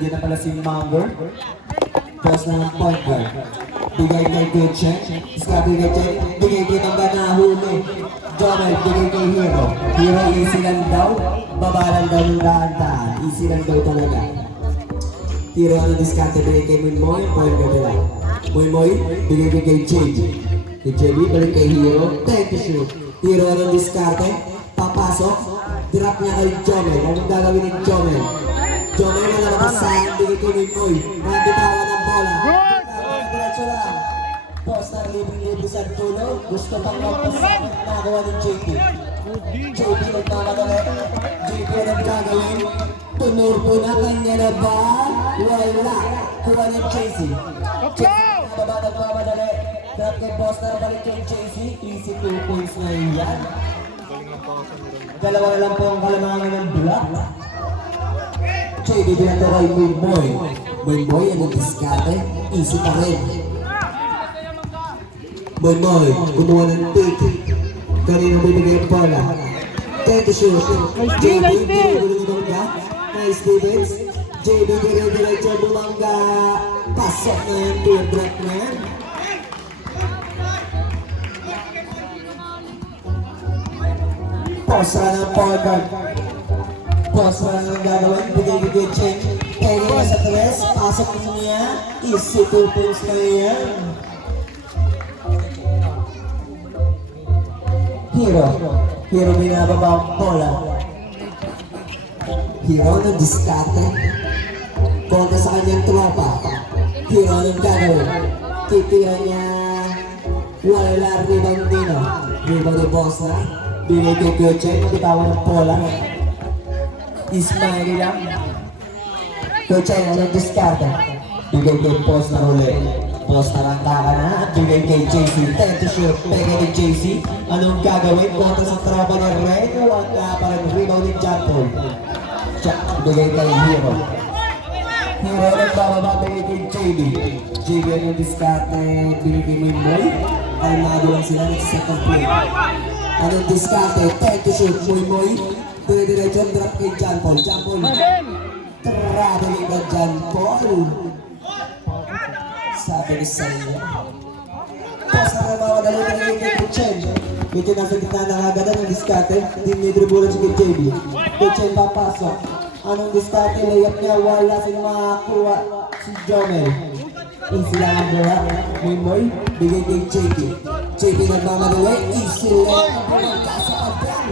Yan na pala si Manger. Boss na ng point guard. Bigay kay Gutchen. Sabi kay Chen. Bigay kay ng ganahuli. Jomel, bigay kay Hero. Hero, easy lang daw. Baba lang daw ng daan-daan. Easy lang daw talaga. Hero, ano diskarte? Bigay kay Moy. Point guard nila. Moy, bigay kay JB. Kay JB, balik kay Hero. Take to shoot. Hero, ano diskarte? Papasok. Drop niya kay Jomel. Anong gagawin ni Jomel? Jomel na naman ang saan, bigay kay Moy. Nabitawan ng bola. Diretso lang. Post na libre-libre sa dulo. Gusto pang magpasang nakakuha ng JP. JP nagmamadali. JP ang gagawin. Tumurpo na kanya na ba? Wala. Kuha ng JC. JC nagmamadali. Drop kay Post na balik kay JC. Easy 2 points na yan. Dalawa na lang po ang kalamangan ng block. JB binato kay Moy. Moy, anong diskarte? Easy pa rin. Moy, kumuha ng take. Kanina bibigay ang bola. Take the shoot. JB, binibulong ka. Nice defense. JB, dire-diretso bumangga. Pasok na yan, team break na yan. Posa ng point guard. Posa ng gagawin. Bigay Chen. Kaya niya sa tres. Pasok niya. Easy 2 points na yan. Hero binababa ang bola. Hero ng diskarte. Kontra sa kanyang tropa. Hero ng gagawin. Titira niya. Wala rebound dino. Rebound ni Bosa. Bigay kay Gutchen. Nabitawan ng bola. Ismaili lang. Gutchen ng diskarte. Bigay kay Post na huli. Post na lang kaka na. Bigay kay JC. 10 to shoot. Bigay kay JC. Anong gagawin? Kontra sa tropa ni Ren. Wala pa rin rebound ni John Paul. Bigay kay Hero. Hero nagbababa. Bigay kay JB. JB ang diskarte. Bigay kay Moy. Almado lang sila. Second play. Anong diskarte? 10 to shoot. Moy. Dire-diretso drop kay John Paul. John Paul. Traveling ka John Paul. Sabi ni Sayo. Tapos na mga dalawa na naging kay Gutchen. Gutchen nasa gitna na agad ng diskarte. Hindi nidribulan si JB. Gutchen papasok. Anong diskarte? Layup niya. Wala silang makakuha si Jomel. Easy lang ang bola. Moy, bigay kay JB. JB nagmamadali. Easy lang. Nagkasa pa dyan.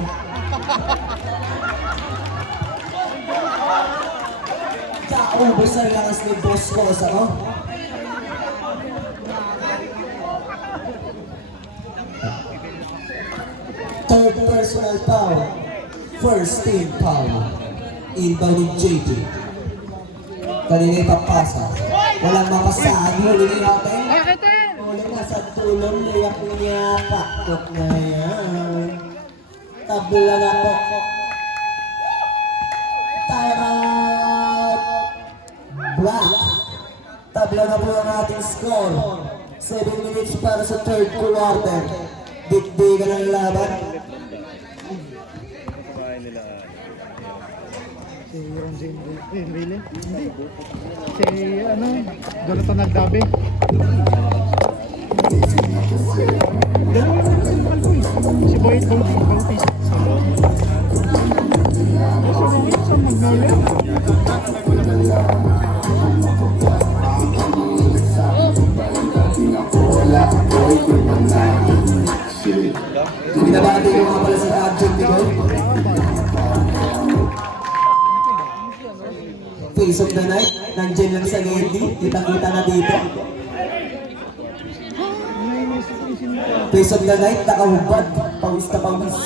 Kaubos na lakas ni Boss Kosa, no? Third personal foul. First team foul. Inbound ni JP. Kanina ipapasa. Walang mapasahan. Huli ni natin. Huli na sa tulong. Liyak niya. Pakot na yan. Tabla na po. Time out. Black. Tabla na po ang ating score. 7 minutes para sa third quarter. Dikdigan ang laban. Si Ronzin Rile? Hindi. Si Jonathan Nagdabe. Si Boyd Bautista. Sa Magnolia. Binabati ko nga pala sa object ni Gold. Face of the night, nandiyan lang sa Lady, kita-kita na dito. Face of the night, nakahubad, pawis na pawis.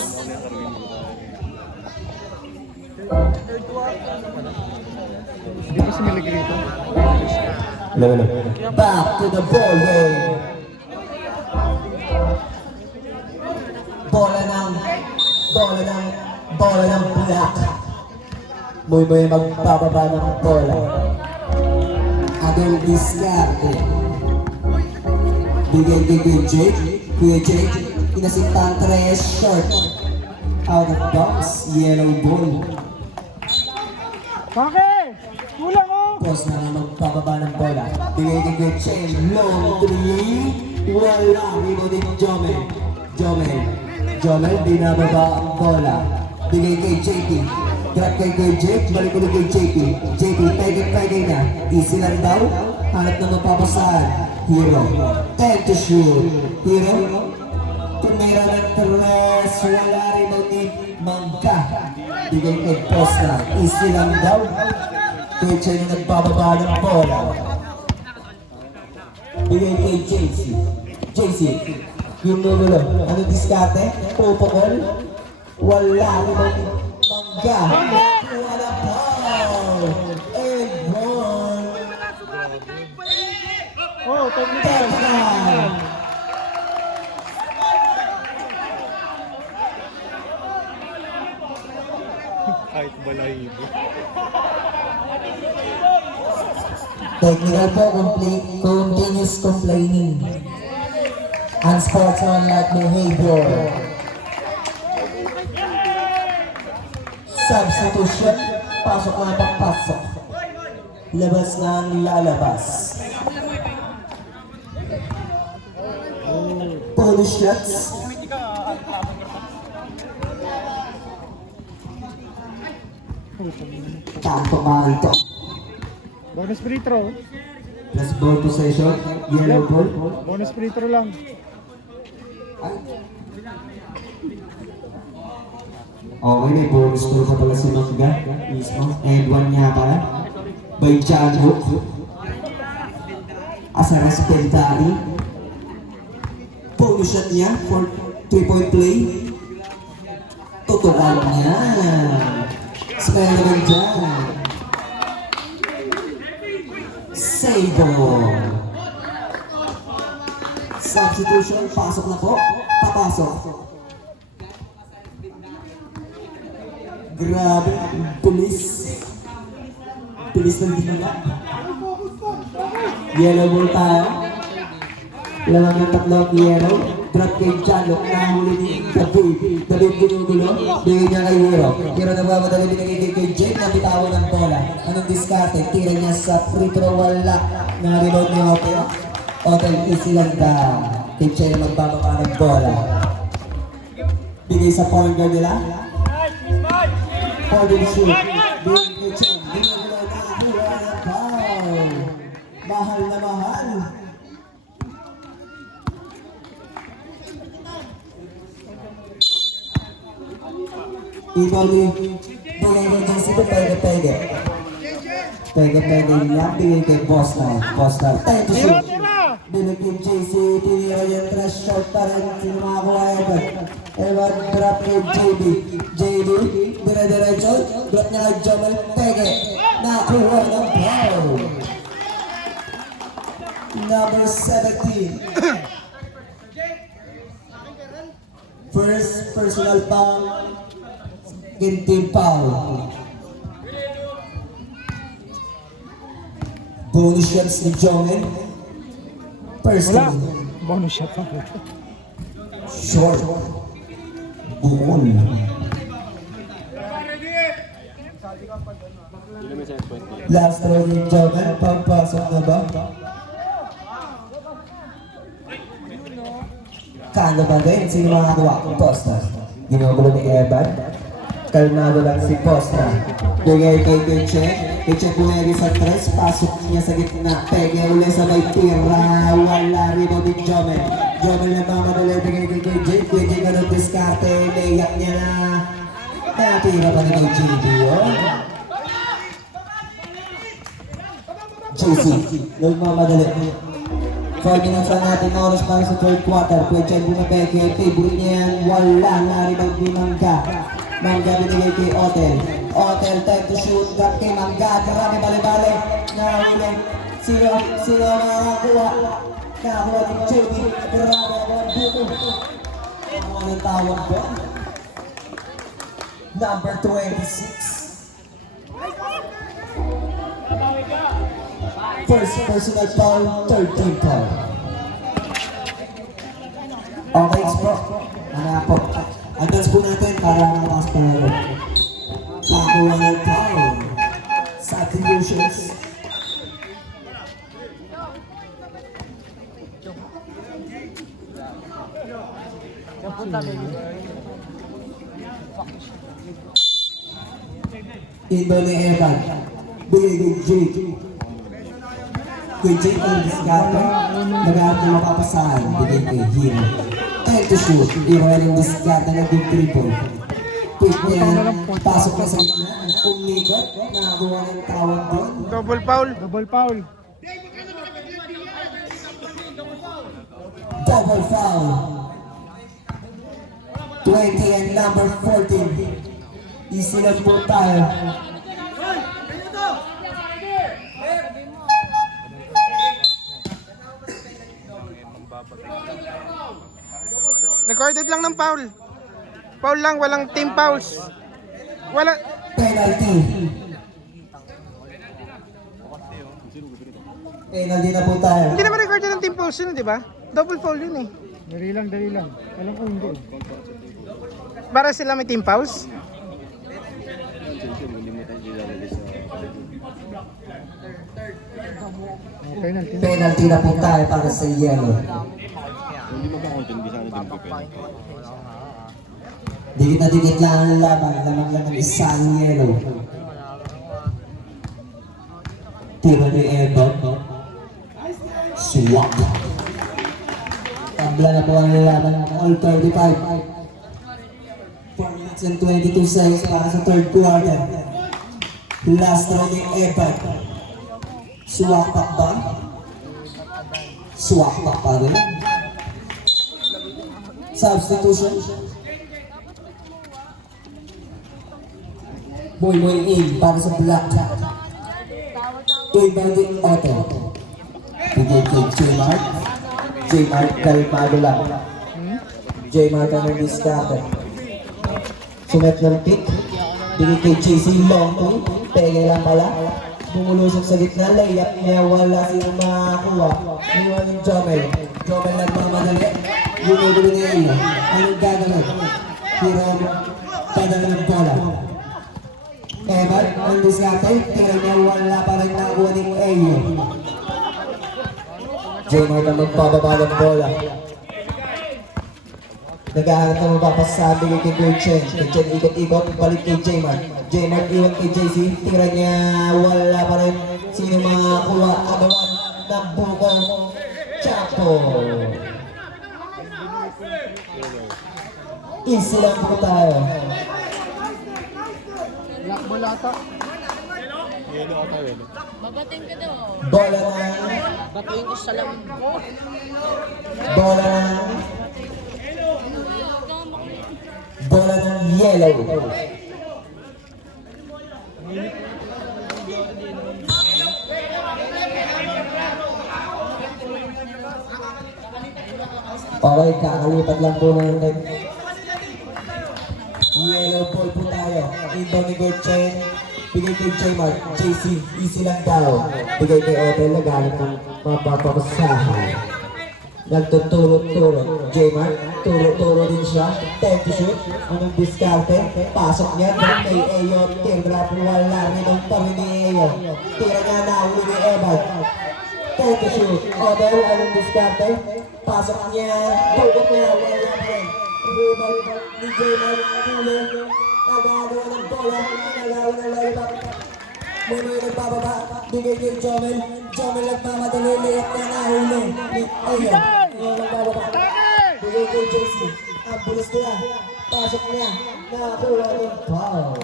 Hindi kasi Miligrito. Back to the ball game. Bola ng black. Moy magpapaba ng bola. Adol diskarte. Bigay kay Jake. Kuya Jake, inasintahan 3 short. Out of bounds, yellow ball. Bakit? Kulang oh! boss na magpapaba ng bola. Bigay kay Great Chain, long 3. Wala, rebound din Jomel. Jomel, di nababa ang bola. Bigay kay JP. Drop kay Jake, balik ulit kay JP. JP, pegay na. Easy lang daw. Hanap na mapapasahan. Hero, 10 to shoot. Hero, tumira ng 3. Wala rebound ni Mangga. Bigay kay Posta. Easy lang daw. Kay Chen yung nagbababa ng bola. Bigay kay JC. Yung nulo. Ano diskarte? Popokol? Wala rebound ni Mangga. Wala foul. And one. Oh, technical. Kahit balahibo. Technical po, continuous complaining. Unsportsmanlike behavior. Substitution, pasok na papasok. Labas na ang lalabas. Polo shots. Kanto. Bonus free throw. Plus ball possession, yellow ball. Bonus free throw lang. Okay, may bonus throw ka pala si Mangga. Mismo. And one niya pala. By John Hook. As a respectary. Bonus shot niya for 3-point play. Tutukan niya. Smell naman dyan. Save. Substitution, pasok na po. Papasok. Grabe, bilis. Bilis ng dinila. Yellow ball tayo. Lamang ng tatlong yellow. Drop kay Jalo. Nahuli ni David. David ginugulo. Bigay niya kay Hero. Hero na mamadali binigay kay Jake. Nabitawan ng bola. Anong diskarte? Tira niya sa free throw. Wala. Na-reload ni Hotel. Hotel, easy lang daw. Kay Jake na magbababa ng bola. Bigay sa point guard nila. For the shoot. Bigay kay Jake. Ginugulo na. Hula ng foul. Mahal na mahal. Ibali, bigay kay JC ko, pwede. Pwede lang, bigay kay Posta. 10 to shoot. Bigay kay JC, tinira yung trash shot pa rin, sino makakuha ito. Ewan, drop kay JB, dire-diretso, drop niya kay Jomel, pege. Nakuha ng foul. Number 17. First personal foul. Team foul. Bonus shots ni Jomel. First Wala. team. Bonus shot pa. Short. Bukol. Last throw ni Jomel. Pampasok na ba? Kano ba din? Sino makakawa? Posta. Ginugulo ni Evan. Kalmado lang si Posta. Bigay kay Keche. Keche pumegi sa tres. Pasok niya sa gitna. Pege uli sa may tira. Wala rebound ni Jomel. Jomel na mamadali. Bigay kay Keche. Keche ka ng diskarte. Layak niya na. Natira pa ni JB. JC. Nagmamadali. 5 minutes lang natin na oras para sa third quarter. Keche bumabegi. Favorite niya yan. Wala na rebound ni Mangga. Mangga binigay kay Otel. Otel, time to shoot. Drop kay Mangga. Karami bali-bali. Nahuli. Sino makakakuha? Nakakuha ni JB. Grabe ako ang buto. Ano ang tawag doon? Number 26. First personal foul, third team foul. Okay, bro. Ano po? Advance po natin para makakas pa natin. Kakuha ng foul. Substitutions. Inbound ni Evan. Bigay kay Jake. Kay Jake ang diskarte. Nag-aarap na mapapasahan. Bigay kay Hero. And to shoot. Iroel yung diskarte na big triple. Quick niya. Pasok na sa gitna. Umikot. Nakakuha ng tawag doon. Double foul. Double foul. Double foul. 20 and number 14. Easy lang po tayo. Recorded lang ng foul. Foul lang, walang team fouls. Wala. Penalty. Penalty na po tayo. Hindi naman recorded ng team fouls yun, di ba? Double foul yun eh. Dali lang, dali lang. Alam ko hindi. Para sila may team fouls. Penalty. Penalty na po tayo para sa yellow. Dikit na dikit lang ang laban. Lamang lang ang isang yellow. Tira ni Evan. Swak. Tabla na po ang laban. All 35. 4 minutes and 22 seconds para sa third quarter. Last round ni Evan. Suwapak ba? Suwapak pa rin. Substitution. Boy in para sa Black Cat. Toy Bandit Auto. Bigay kay J-Mark. J-Mark kalmado lang. J-Mark ang nag-discover. Sumet ng pick. Bigay kay JC long two. Pege lang pala. Bumulusok sa gitna, layup niya, wala silang makakuha. Iwan yung Jomel. Jomel nagmamadali. Yung ni Eyo. Anong gagawin? Hiram, padala ng bola. Evan, ang diskarte, tingnan niya, wala pa rin nakuha ni Eyo. J-Mark ang magpababa ng bola. Nag-aaral na mapapasabi kay Gretchen. Gretchen ikot-ikot, balik kay J-Mark. J-Mark iwan kay JC. Tingnan niya, wala pa rin sino makakuha. Agawan ng buko. Chapo. Easy lang po tayo. Bola ata. Babating ka daw. Bola na. Batuin ko sa lamig mo. Bola na. Bola ng yellow. Okay, kakalipat lang po ng yellow ball po tayo. Inbound ni Gretchen. Bigay kay J-Mark. JC, easy lang daw. Bigay kay Otel, nagalit ng mapapasahan. Nagtuturo-turo. J-Mark, turo-turo din siya. Time to shoot. Anong diskarte? Pasok niya. Doon kay Eyo. Teardrop. Wala rin ang pari ni Eyo. Tira niya na uli ni Evan. Time to shoot. Otel, anong diskarte? Pasok niya. Tugot niya. Wala rin. Rebound ni J-Mark. Huli. Nagagawa ng bola. Nagagawa ng lalabak. Muna yung nagbababa. Bigay kay Jomel. Jomel nagmamadali. Layup na nahuli ni Eyo. Yung nagbababa. Bigay kay JC. Ang bulis nila. Pasok niya. Nakakuha ng foul.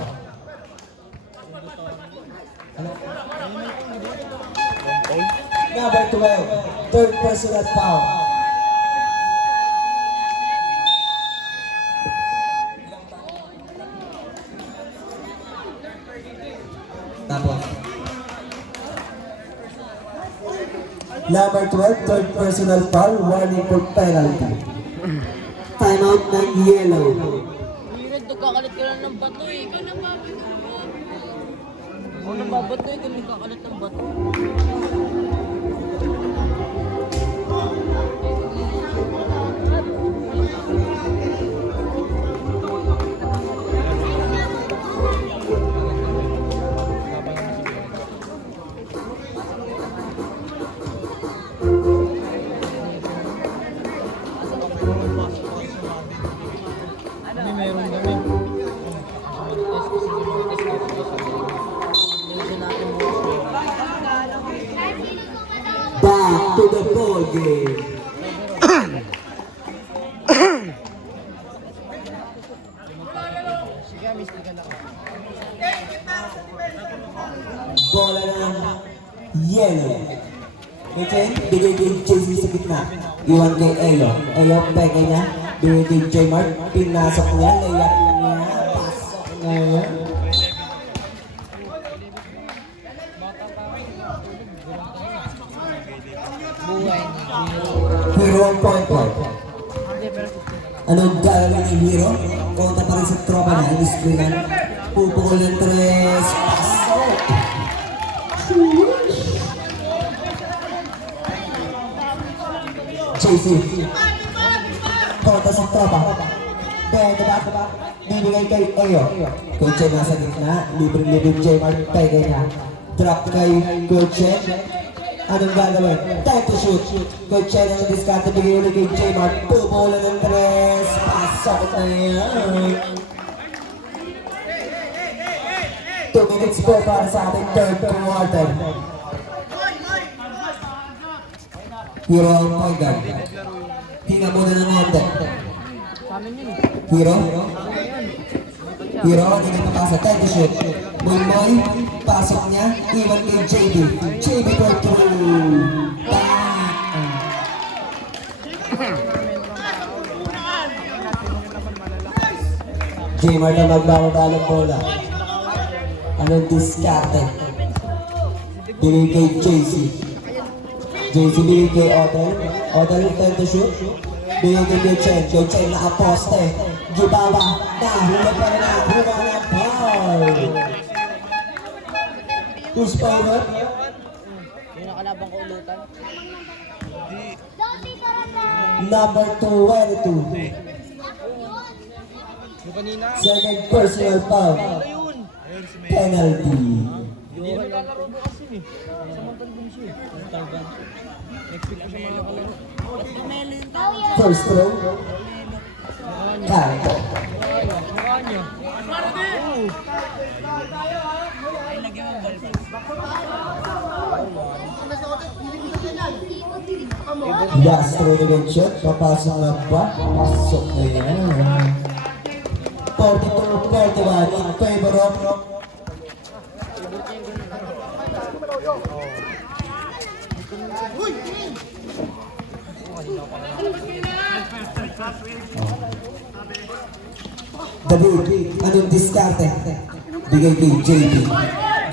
Number 12. Third personal foul. Tapos. Number 12, third personal foul, warning for penalty. Timeout ng yellow. Hirad, nagkakalat ka lang ng bato eh. Ikaw nang babato. Ako nang babato eh, kami nagkakalat ng bato. to the ball game. Bola ng yellow. Okay, bigay kay JC sa gitna. Iwan kay Elo. Elo, peke niya. Bigay kay J-Mark. Pinasok niya. Layap niya. Pasok niya. Buhay ni Hero ang point guard. Anong gagawin ni Hero? Konta pa rin sa tropa na. Inisprinan. Pupukol ng tres. Pasok! JC. Konta sa tropa. Pwede ba? Bibigay kay Eyo. Kay Chen nasa gitna. Libre-libre J-Mark. Pwede niya. Drop kay Chen. Anong gagawin? Time to shoot. Kay Chen ang diskarte. Bigay ulit kay J-Mark. Pupulan ng tres. Pasok na yan. 2 minutes po para sa ating third quarter. Hero ang point guard. Hinga muna ng onte. Hero? Hero, hindi na papasa. Time to shoot. Moy, pasok niya. Iwan kay JB. JB for 2. J-Mark na magbababalong bola. Anong diskarte? Bigay kay JC. JC bigay kay Odell. Odell time to shoot. Bigay kay Chen. Kay Chen nakaposte. Gibaba. Nahulog pa rin ang buka ng foul. Who's power? Yung nakalabang kaulutan. Number 22. Second personal foul. Penalty. Hindi na naglalaro bukas yun eh. Samantang din siya. Talban. Next week na siya malakalaro. At Melo yung tawag. First throw. Count. Mukha niya. Oo. Ay, lagyan mo ball. Last throw na yung shot. Papasok na ba? Pasok na yan. 42-41 in favor of David. Anong diskarte? Bigay kay JB.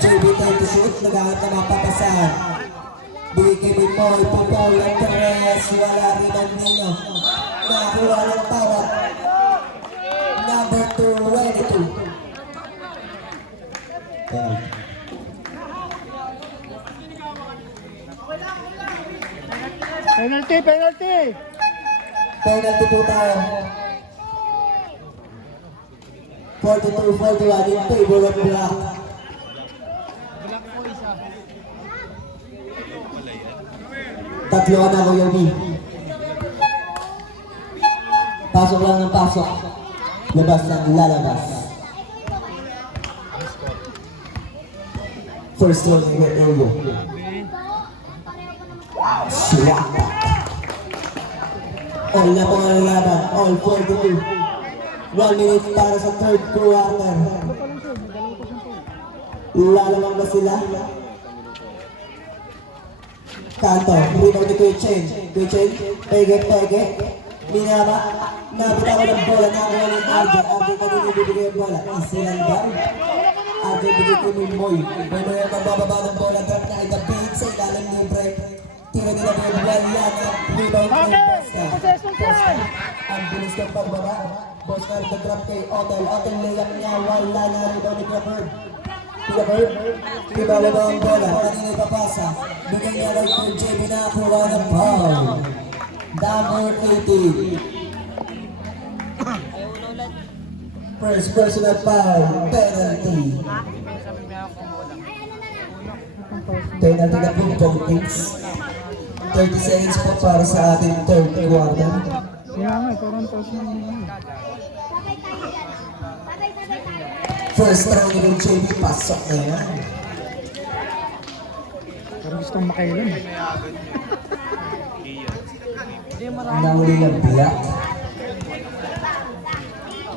JB time to shoot. Nagahat na mapapasahan. Bigay kay Mimoy. Pupol ng tres. Wala rin ang ninyo. Nakakuha ng tawag. Number 22. Penalty, penalty! Penalty po tayo. 42-41 in favor of Black. Tatlo ka na, Kuya B. Pasok lang ng pasok. Labas ng lalabas. First throw ng Elio. Swat. All na po ang laban. All 42. 1 minute para sa third quarter. Lalamang ba sila? Kanto. Rebound ni Kuya Chen. Kuya Chen. Pege. Minama. Nabitawan ng bola. Nakakuha ng RJ. RJ kanina bibigay ang bola. Easy lang ba? RJ bigay ko ni Moy. Moy ang magbababa ng bola. Drop na ita beat sa ilalim ng break. Tira nila ng bola yan. Rebound ng Bosca. Ang bilis ng pagbaba. Bosca nag-drop kay Otel. Otel layup niya. Wala na rebound ni Crawford. Kibala na ang bola. Kanina ipapasa. Bigay niya lang kay JB na kuha ng foul. Number 18. First personal foul, penalty. Penalty na po, John Kings. 30 seconds po para sa ating third quarter. Kaya nga, parang toss na yun. First round ng JB, pasok na yan. Parang gustong makailan. Nahuli ng black.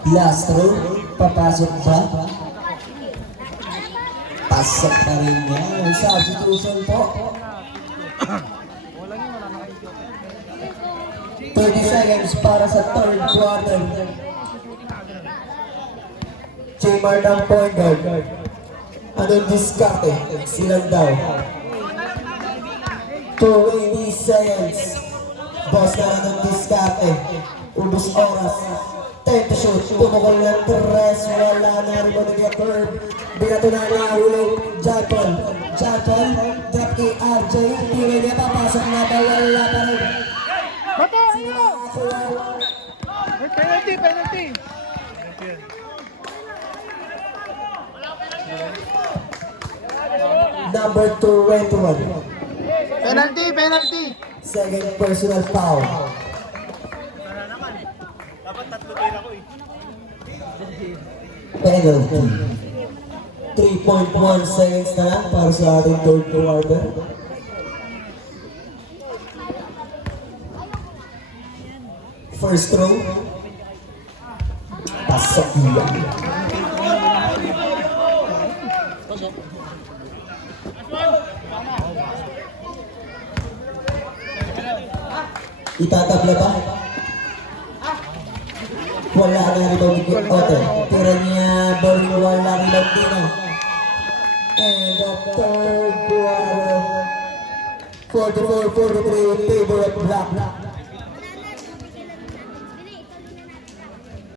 Last row, papasok ba? Pasok pa rin niya. Substitution po. 30 seconds para sa third quarter. J-Mar ng point guard. Anong diskarte? Silang daw. 20 seconds. Boss na rin ng diskarte. Ubus oras. 10 to shoot. Tumukol ng 3. Wala na rin mo nag-curve. Binato na nahulog. Japon. Japon. Drop kay RJ. Tira niya papasok na ba? Wala pa rin. Bato! Ano? Penalty! Penalty! Number 21. Penalty, penalty. Second personal foul. Penalty. 3.1 seconds na lang para sa ating third quarter. First throw. Pasok yan. Itatabla ba? Wala na rin daw Ote. Tira niya bowling wala rin daw Tino. And the third quarter 44-43 in favor of Black.